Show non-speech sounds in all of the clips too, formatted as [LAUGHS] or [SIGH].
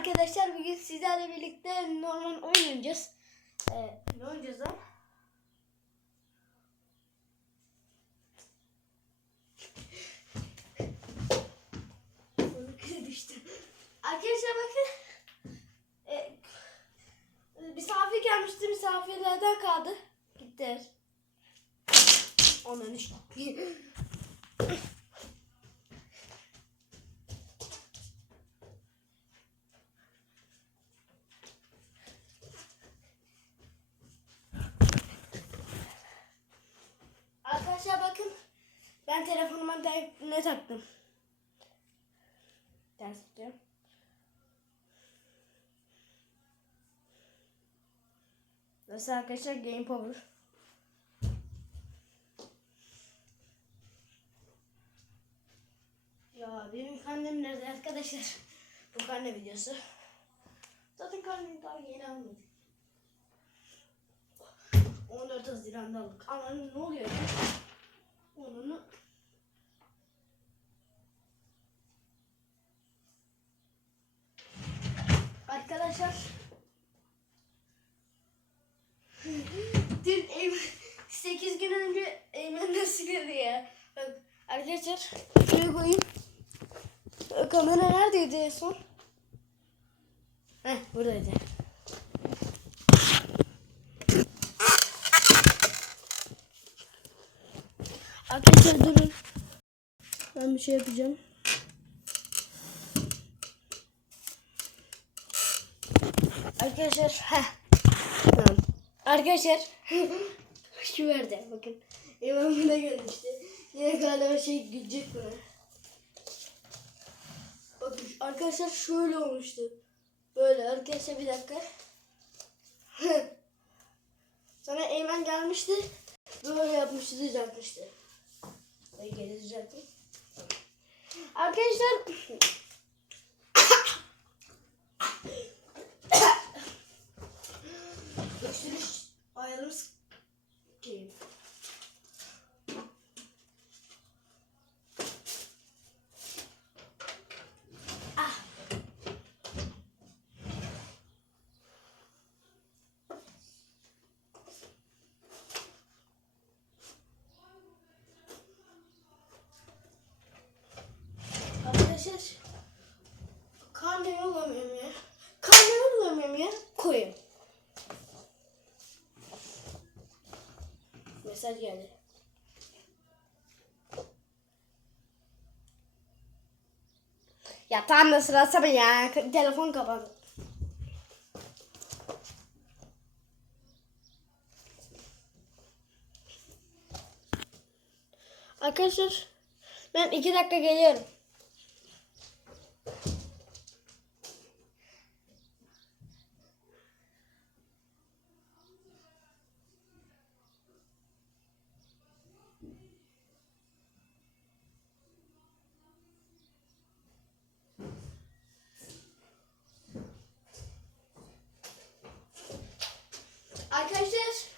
arkadaşlar bugün sizlerle birlikte normal oynayacağız. Ee, ne oynayacağız lan? Düştü. Arkadaşlar bakın. Ee, misafir gelmişti misafirlerden kaldı. Gitti. Onun işte. Arkadaşlar bakın. Ben telefonuma ne taktım? Ders tutuyorum. Nasıl arkadaşlar Game Power. Ya benim karnem nerede arkadaşlar? Bu karne videosu. Zaten karnemi daha yeni almadık. 14 Haziran'da aldık. Ananın ne oluyor ya? Onu Arkadaşlar Dün Eymen 8 gün önce Eymen nasıl ya? Bak arkadaşlar şuraya koyayım. Kamera neredeydi en son? Heh buradaydı. Arkadaşlar durun. Ben bir şey yapacağım. Arkadaşlar heh. Tamam. Arkadaşlar [LAUGHS] şu verdi bakın. İmam buna gelmişti. Yine galiba şey gülecek buna. Bakın arkadaşlar şöyle olmuştu. Böyle arkadaşlar bir dakika. [LAUGHS] Sonra Eymen gelmişti. Böyle yapmıştı düzeltmişti. Ve düzelttim. Arkadaşlar Öksürüş ayarımız keyif. Ah. Arkadaşlar karnemi bulamıyorum ya. Karnemi bulamıyorum ya. Koyun. Mesaj geldi. Ya tam da sırası mı ya? Telefon kapandı. Arkadaşlar ben iki dakika geliyorum. Arkadaşlar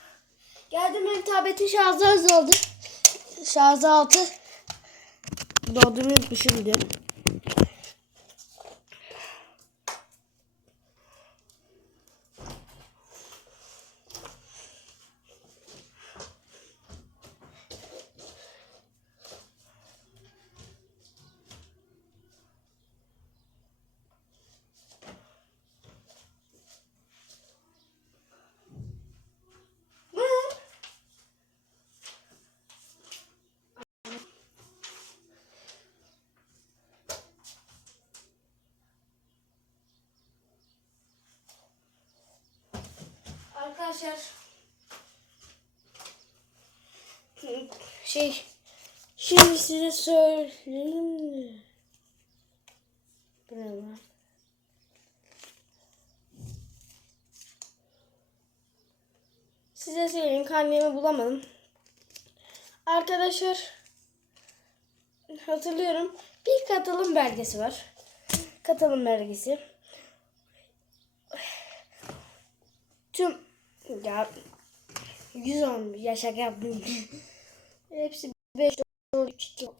benim tabletin şarjı az oldu. Şarjı altı. Doldurmayı unutmuşum bir de. Ne? Arkadaşlar şey şimdi size söyleyeyim lan? Size söyleyeyim karnemi bulamadım. Arkadaşlar hatırlıyorum bir katılım belgesi var. Katılım belgesi. Tüm ya 110 ya şaka yaptım. [LAUGHS] Hepsi 5 3 2